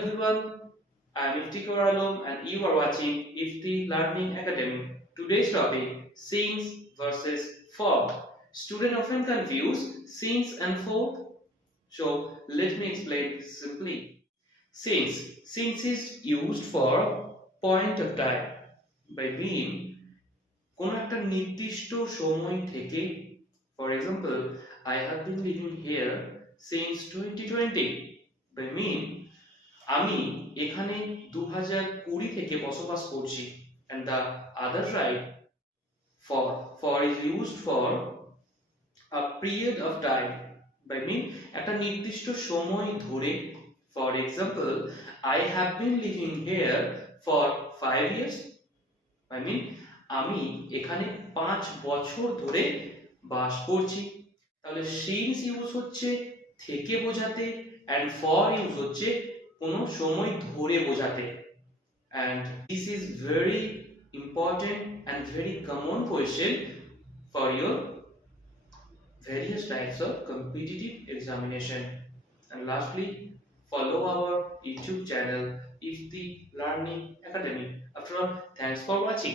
everyone, I am Iftikhar Alam and you are watching Ifti Learning Academy. Today's topic, since versus for. Students often confuse since and for. So let me explain simply. Since is used for point of time by mean কোনো একটা নির্দিষ্ট সময় থেকে, for example, I have been living here since 2020 by mean আমি এখানে 2020 থেকে বসবাস করছি and the other side for is used for a period of time by mean একটা নির্দিষ্ট সময় ধরে, for example I have been living here for 5 years I mean আমি এখানে 5 বছর ধরে বাস করছি। তাহলে since ইউজ হচ্ছে থেকে বোঝাতে and for ইউজ হচ্ছে কোনো সময় ধরে বোঝাতে। And this is very important and very common question for your various types of competitive examination. And lastly, follow our YouTube channel Ifti Learning Academy. After all, thanks for watching.